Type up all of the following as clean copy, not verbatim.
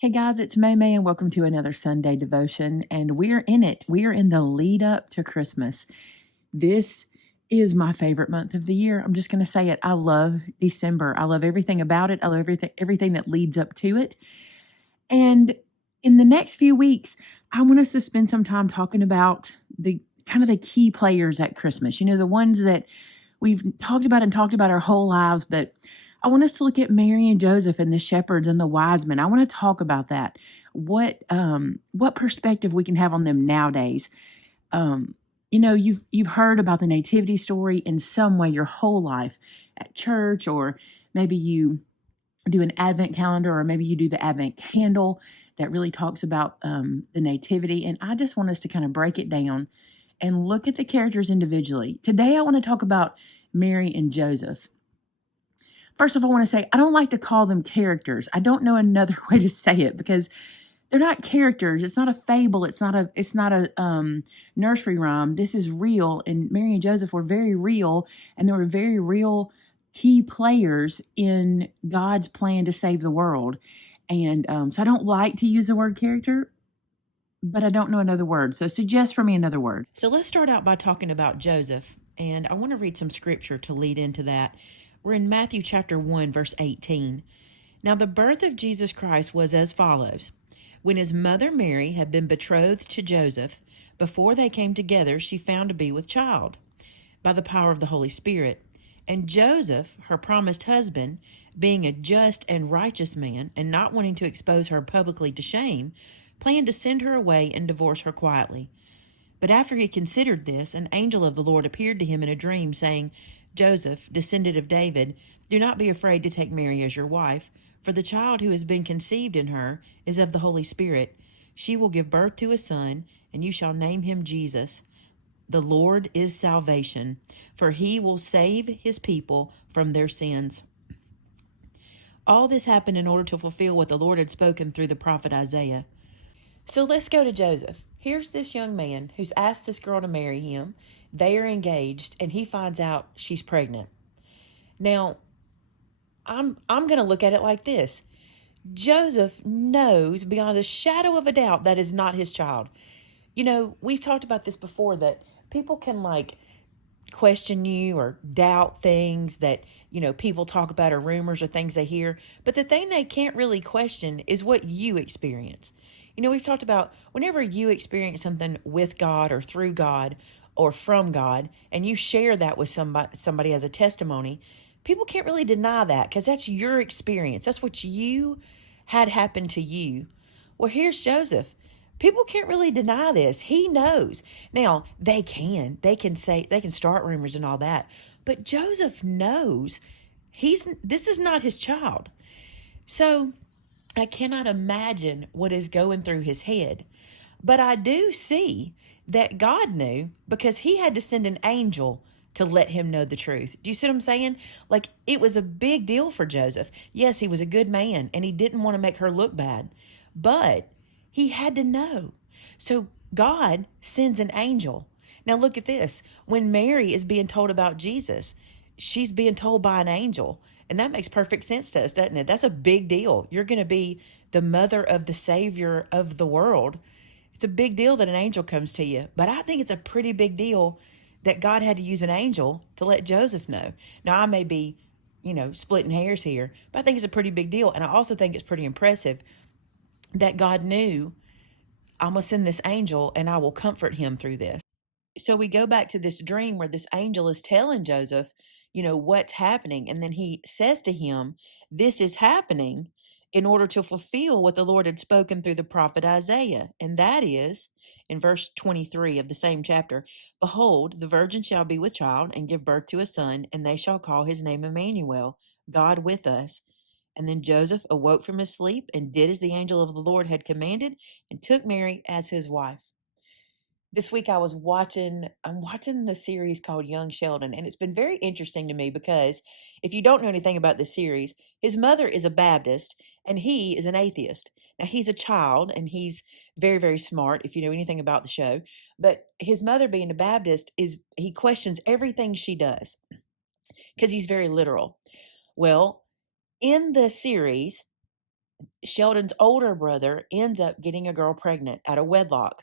Hey guys, it's Maymay and welcome to another Sunday devotion. And we're in it. We are in the lead up to Christmas. This is my favorite month of the year. I'm just going to say it. I love December. I love everything about it. I love everything that leads up to it. And in the next few weeks, I want us to spend some time talking about the kind of the key players at Christmas. You know, the ones that we've talked about our whole lives, but I want us to look at Mary and Joseph and the shepherds and the wise men. I want to talk about that. What perspective we can have on them nowadays. You've heard about the nativity story in some way your whole life at church, or maybe you do an Advent calendar, or maybe you do the Advent candle that really talks about the nativity. And I just want us to kind of break it down and look at the characters individually. Today, I want to talk about Mary and Joseph. First of all, I want to say I don't like to call them characters. I don't know another way to say it because they're not characters. It's not a fable. It's not a nursery rhyme. This is real, and Mary and Joseph were very real, and they were very real key players in God's plan to save the world. And so I don't like to use the word character, but I don't know another word. So suggest for me another word. So let's start out by talking about Joseph, and I want to read some scripture to lead into that. We're in Matthew chapter 1, verse 18. Now the birth of Jesus Christ was as follows. When his mother Mary had been betrothed to Joseph, before they came together, she found to be with child by the power of the Holy Spirit. And Joseph, her promised husband, being a just and righteous man, and not wanting to expose her publicly to shame, planned to send her away and divorce her quietly. But after he considered this, an angel of the Lord appeared to him in a dream, saying, Joseph, descendant of David, do not be afraid to take Mary as your wife, for the child who has been conceived in her is of the Holy Spirit. She will give birth to a son, and you shall name him Jesus. The Lord is salvation, for he will save his people from their sins. All this happened in order to fulfill what the Lord had spoken through the prophet Isaiah. So let's go to Joseph. Here's this young man who's asked this girl to marry him. They are engaged, and he finds out she's pregnant. Now, I'm going to look at it like this. Joseph knows beyond a shadow of a doubt that is not his child. You know, we've talked about this before, that people can question you or doubt things that, people talk about, or rumors or things they hear. But the thing they can't really question is what you experience. We've talked about whenever you experience something with God or through God or from God, and you share that with somebody as a testimony, people can't really deny that because that's your experience. That's what you had happen to you. Well, here's Joseph. People can't really deny this. He knows. Now, they can start rumors and all that. But Joseph knows this is not his child. So I cannot imagine what is going through his head. But I do see that God knew, because he had to send an angel to let him know the truth. Do you see what I'm saying? It was a big deal for Joseph. Yes, he was a good man, and he didn't want to make her look bad. But he had to know. So God sends an angel. Now look at this. When Mary is being told about Jesus, she's being told by an angel. And that makes perfect sense to us, doesn't it? That's a big deal. You're going to be the mother of the Savior of the world. It's a big deal that an angel comes to you. But I think it's a pretty big deal that God had to use an angel to let Joseph know. Now, I may be, splitting hairs here, but I think it's a pretty big deal. And I also think it's pretty impressive that God knew, I'm going to send this angel and I will comfort him through this. So we go back to this dream where this angel is telling Joseph, what's happening. And then he says to him, this is happening in order to fulfill what the Lord had spoken through the prophet Isaiah. And that is in verse 23 of the same chapter. Behold, the virgin shall be with child and give birth to a son, and they shall call his name Emmanuel, God with us. And then Joseph awoke from his sleep and did as the angel of the Lord had commanded, and took Mary as his wife. This week I'm watching the series called Young Sheldon, and it's been very interesting to me because if you don't know anything about this series, his mother is a Baptist and he is an atheist. Now he's a child and he's very, very smart if you know anything about the show, but his mother being a Baptist he questions everything she does because he's very literal. Well, in the series, Sheldon's older brother ends up getting a girl pregnant out of wedlock.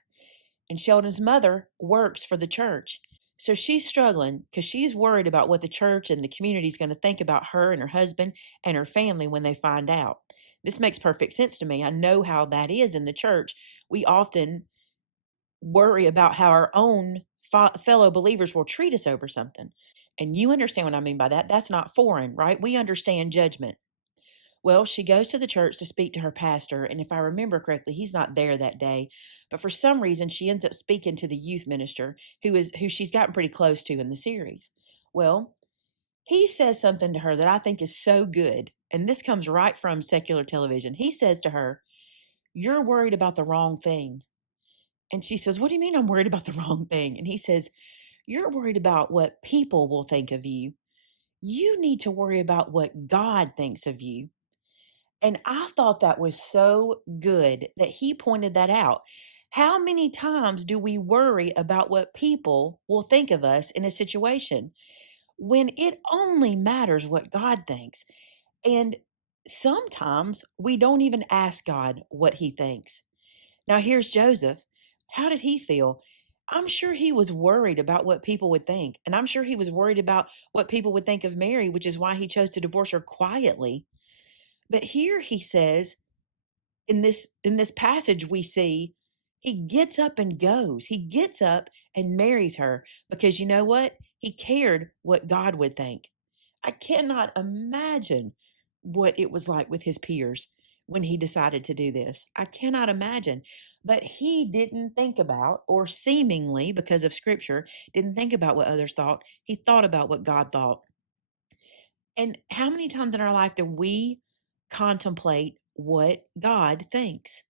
And Sheldon's mother works for the church. So she's struggling because she's worried about what the church and the community is going to think about her and her husband and her family when they find out. This makes perfect sense to me. I know how that is in the church. We often worry about how our own fellow believers will treat us over something. And you understand what I mean by that. That's not foreign, right? We understand judgment. Well, she goes to the church to speak to her pastor, and if I remember correctly, he's not there that day. But for some reason, she ends up speaking to the youth minister, who she's gotten pretty close to in the series. Well, he says something to her that I think is so good, and this comes right from secular television. He says to her, "You're worried about the wrong thing." And she says, "What do you mean I'm worried about the wrong thing?" And he says, "You're worried about what people will think of you. You need to worry about what God thinks of you." And I thought that was so good that he pointed that out. How many times do we worry about what people will think of us in a situation when it only matters what God thinks? And sometimes we don't even ask God what he thinks. Now, here's Joseph. How did he feel? I'm sure he was worried about what people would think. And I'm sure he was worried about what people would think of Mary, which is why he chose to divorce her quietly. But here he says, in this passage we see he gets up and goes. He gets up and marries her because you know what? He cared what God would think. I cannot imagine what it was like with his peers when he decided to do this. I cannot imagine. But he didn't think about, or seemingly because of scripture, didn't think about what others thought. He thought about what God thought. And how many times in our life do we contemplate what God thinks?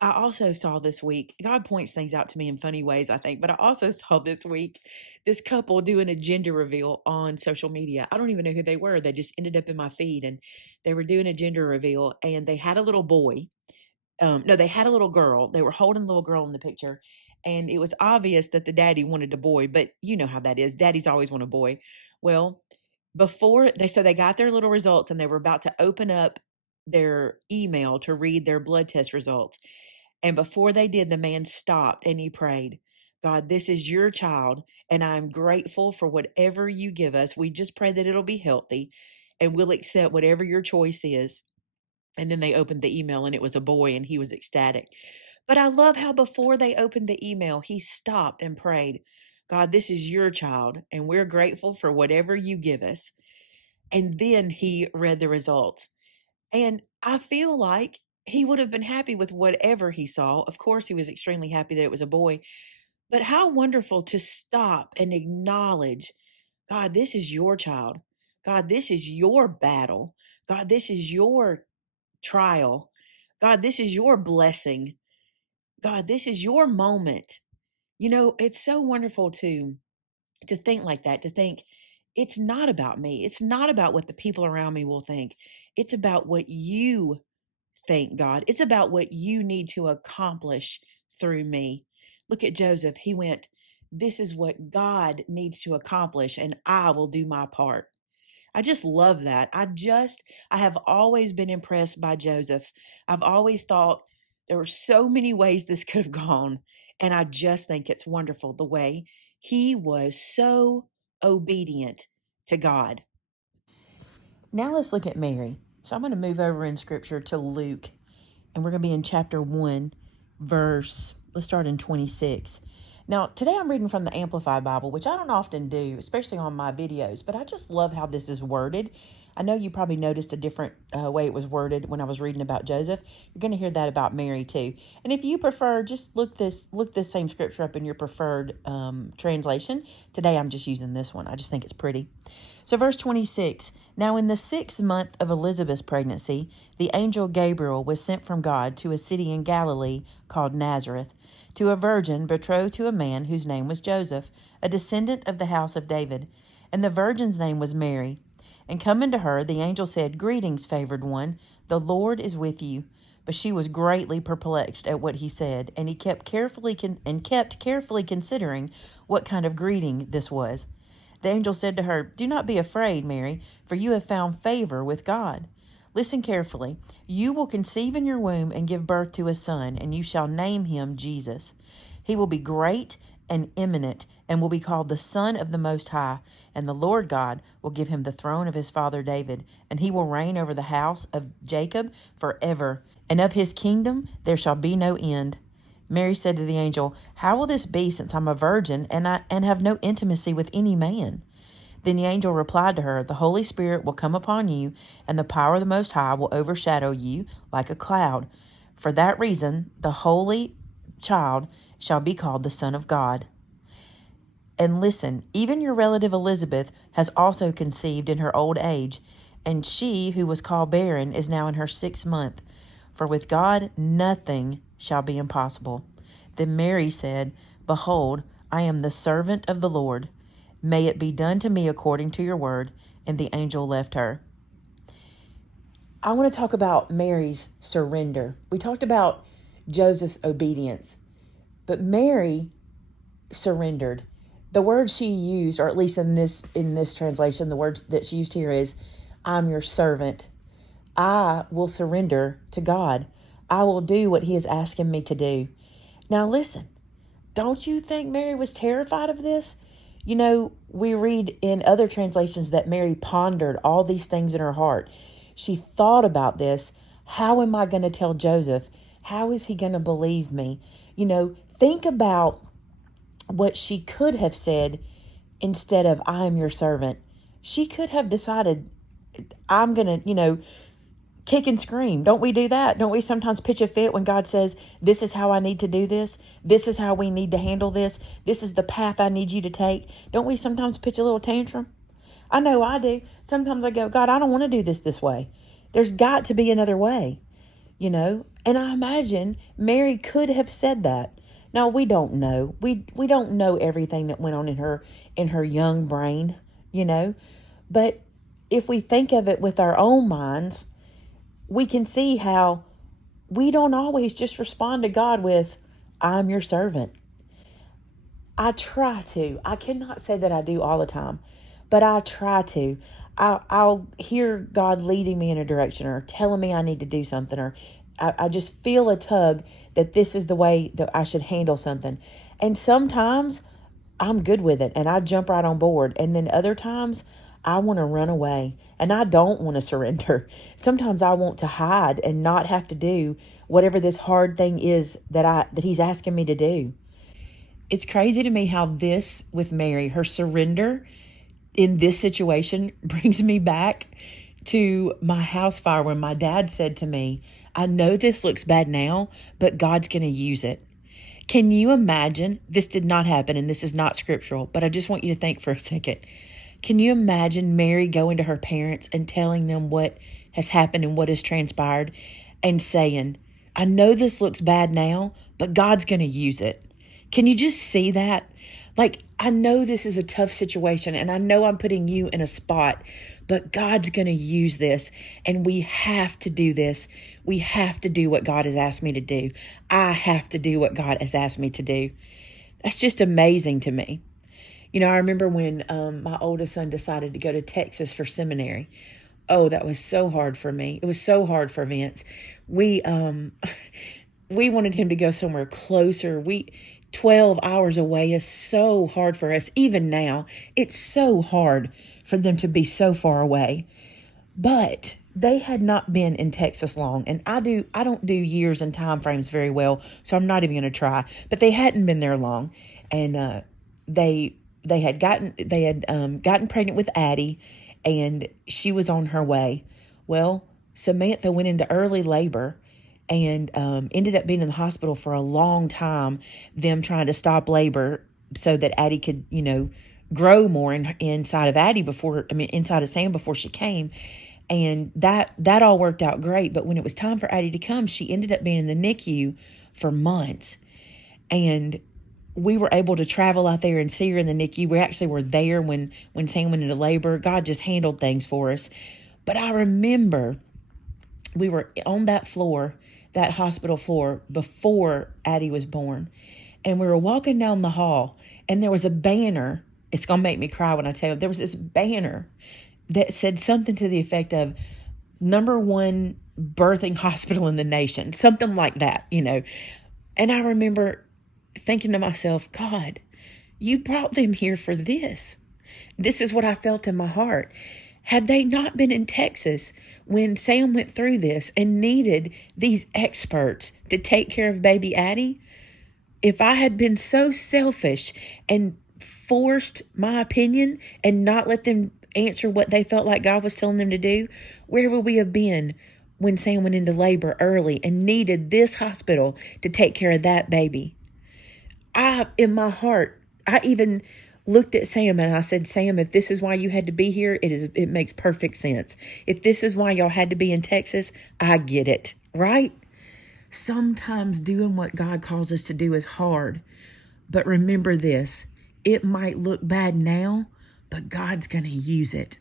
I also saw this week, God points things out to me in funny ways, I think, but I also saw this week this couple doing a gender reveal on social media. I don't even know who they were. They just ended up in my feed and they were doing a gender reveal and they had a little boy. No, they had a little girl. They were holding a little girl in the picture. And it was obvious that the daddy wanted a boy, but you know how that is. Daddies always want a boy. Well, so they got their little results and they were about to open up their email to read their blood test results. And before they did, the man stopped and he prayed, "God, this is your child, and I'm grateful for whatever you give us. We just pray that it'll be healthy and we'll accept whatever your choice is." And then they opened the email and it was a boy and he was ecstatic. But I love how before they opened the email, he stopped and prayed, "God, this is your child, and we're grateful for whatever you give us." And then he read the results. And I feel like he would have been happy with whatever he saw. Of course, he was extremely happy that it was a boy. But how wonderful to stop and acknowledge, "God, this is your child. God, this is your battle. God, this is your trial. God, this is your blessing. God, this is your moment." It's so wonderful to think like that, to think it's not about me. It's not about what the people around me will think. It's about what you think, God. It's about what you need to accomplish through me. Look at Joseph. He went, "This is what God needs to accomplish, and I will do my part." I just love that. I have always been impressed by Joseph. I've always thought there were so many ways this could have gone. And I just think it's wonderful the way he was so obedient to God. Now let's look at Mary. So I'm going to move over in scripture to Luke, and we're going to be in chapter 1, let's start in 26. Now, today I'm reading from the Amplified Bible, which I don't often do, especially on my videos, but I just love how this is worded. I know you probably noticed a different way it was worded when I was reading about Joseph. You're going to hear that about Mary too. And if you prefer, just look this same scripture up in your preferred translation. Today I'm just using this one. I just think it's pretty. So verse 26, "Now in the 6th month of Elizabeth's pregnancy, the angel Gabriel was sent from God to a city in Galilee called Nazareth, to a virgin betrothed to a man whose name was Joseph, a descendant of the house of David. And the virgin's name was Mary. And coming to her, the angel said, 'Greetings, favored one, the Lord is with you.' But she was greatly perplexed at what he said, and he kept carefully considering what kind of greeting this was. The angel said to her, 'Do not be afraid, Mary, for you have found favor with God. Listen carefully. You will conceive in your womb and give birth to a son, and you shall name him Jesus. He will be great and eminent, and will be called the Son of the Most High. And the Lord God will give him the throne of his father David, and he will reign over the house of Jacob forever, and of his kingdom there shall be no end. Mary said to the angel, How will this be, since I'm a virgin, and have no intimacy with any man? Then the angel replied to her, The Holy Spirit will come upon you, and the power of the Most High will overshadow you like a cloud. For that reason, the holy child shall be called the Son of God. And listen, even your relative Elizabeth has also conceived in her old age, and she who was called barren is now in her 6th month. For with God nothing shall be impossible. Then Mary said, Behold, I am the servant of the Lord. May it be done to me according to your word. And the angel left her. I want to talk about Mary's surrender. We talked about Joseph's obedience, but Mary surrendered. The word she used, or at least in this translation, the word that she used here is, I'm your servant. I will surrender to God. I will do what he is asking me to do. Now listen, don't you think Mary was terrified of this? You know, we read in other translations that Mary pondered all these things in her heart. She thought about this. How am I going to tell Joseph? How is he going to believe me? You know, think about what she could have said instead of, I am your servant. She could have decided, I'm going to, kick and scream. Don't we do that? Don't we sometimes pitch a fit when God says, this is how I need to do this? This is how we need to handle this. This is the path I need you to take. Don't we sometimes pitch a little tantrum? I know I do. Sometimes I go, God, I don't want to do this way. There's got to be another way, And I imagine Mary could have said that. Now, we don't know. We don't know everything that went on in her young brain, But if we think of it with our own minds, we can see how we don't always just respond to God with, I'm your servant. I try to. I cannot say that I do all the time, but I try to. I'll hear God leading me in a direction or telling me I need to do something, or I just feel a tug that this is the way that I should handle something. And sometimes I'm good with it and I jump right on board. And then other times I want to run away and I don't want to surrender. Sometimes I want to hide and not have to do whatever this hard thing is that he's asking me to do. It's crazy to me how this with Mary, her surrender in this situation brings me back to my house fire when my dad said to me, I know this looks bad now, but God's going to use it. Can you imagine? This did not happen and this is not scriptural, but I just want you to think for a second. Can you imagine Mary going to her parents and telling them what has happened and what has transpired and saying, I know this looks bad now, but God's going to use it. Can you just see that? Like, I know this is a tough situation and I know I'm putting you in a spot, but God's going to use this and we have to do this. We have to do what God has asked me to do. I have to do what God has asked me to do. That's just amazing to me. I remember when my oldest son decided to go to Texas for seminary. Oh, that was so hard for me. It was so hard for Vince. We wanted him to go somewhere closer. 12 hours away is so hard for us. Even now, it's so hard for them to be so far away. But they had not been in Texas long, and I don't do years and time frames very well, so I'm not even going to try. But they hadn't been there long, and they had gotten pregnant with Addie, and she was on her way. Well, Samantha went into early labor and ended up being in the hospital for a long time, them trying to stop labor so that Addie could, grow more inside of inside of Sam before she came. And that all worked out great. But when it was time for Addie to come, she ended up being in the NICU for months. And we were able to travel out there and see her in the NICU. We actually were there when Sam went into labor. God just handled things for us. But I remember we were on that floor, that hospital floor, before Addie was born. And we were walking down the hall, and there was a banner. It's going to make me cry when I tell you. There was this banner that said something to the effect of, #1 birthing hospital in the nation, something like that, And I remember thinking to myself, God, you brought them here for this. This is what I felt in my heart. Had they not been in Texas when Sam went through this and needed these experts to take care of baby Addie, if I had been so selfish and forced my opinion and not let them answer what they felt like God was telling them to do, where would we have been when Sam went into labor early and needed this hospital to take care of that baby? In my heart, I even looked at Sam and I said, Sam, if this is why you had to be here, it makes perfect sense. If this is why y'all had to be in Texas, I get it, right? Sometimes doing what God calls us to do is hard. But remember this, it might look bad now, but God's going to use it.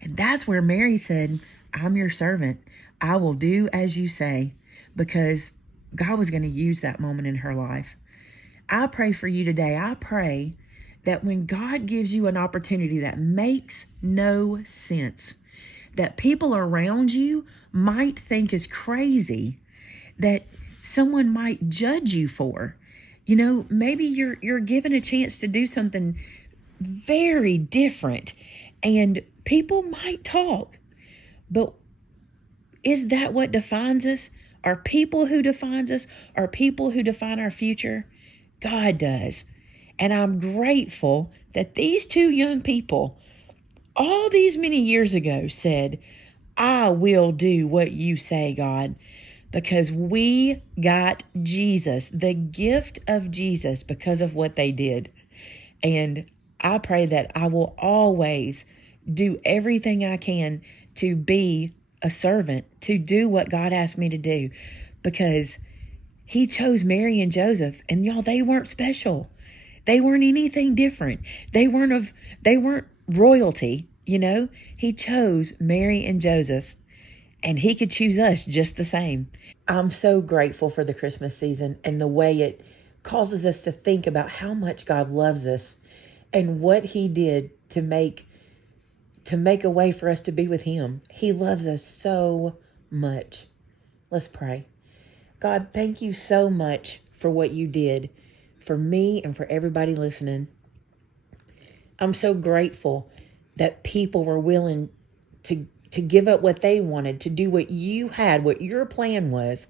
And that's where Mary said, I'm your servant. I will do as you say, because God was going to use that moment in her life. I pray for you today. I pray that when God gives you an opportunity that makes no sense, that people around you might think is crazy, that someone might judge you for, maybe you're given a chance to do something very different and people might talk, but is that what defines us? Are people who defines us? Are people who define our future? God does. And I'm grateful that these two young people, all these many years ago, said, I will do what you say, God, because we got Jesus, the gift of Jesus, because of what they did. And I pray that I will always do everything I can to be a servant, to do what God asked me to do, because he chose Mary and Joseph, and y'all, they weren't special. They weren't anything different. They weren't royalty, He chose Mary and Joseph, and he could choose us just the same. I'm so grateful for the Christmas season and the way it causes us to think about how much God loves us and what he did to make a way for us to be with him. He loves us so much. Let's pray. God, thank you so much for what you did for me and for everybody listening. I'm so grateful that people were willing to give up what they wanted, to do what you had, what your plan was.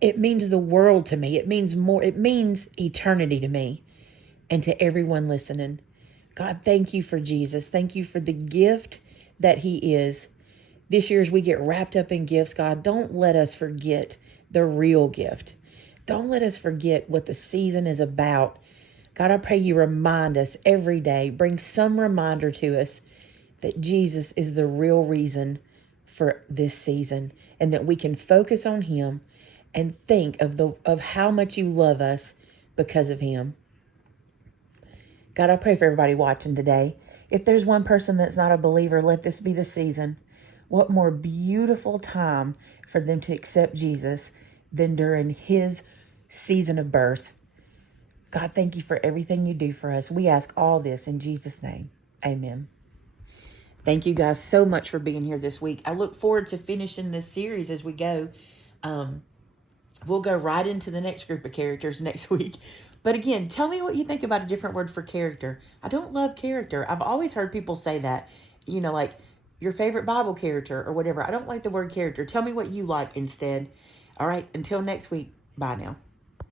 It means the world to me. It means more. It means eternity to me and to everyone listening. God, thank you for Jesus. Thank you for the gift that he is. This year, as we get wrapped up in gifts, God, don't let us forget the real gift. Don't let us forget what the season is about. God, I pray you remind us every day, bring some reminder to us that Jesus is the real reason for this season, and that we can focus on him and think of how much you love us because of him. God, I pray for everybody watching today. If there's one person that's not a believer, let this be the season. What more beautiful time for them to accept Jesus than during his season of birth. God, thank you for everything you do for us. We ask all this in Jesus' name. Amen. Thank you guys so much for being here this week. I look forward to finishing this series as we go. We'll go right into the next group of characters next week. But again, tell me what you think about a different word for character. I don't love character. I've always heard people say that, like your favorite Bible character or whatever. I don't like the word character. Tell me what you like instead. All right, until next week. Bye now.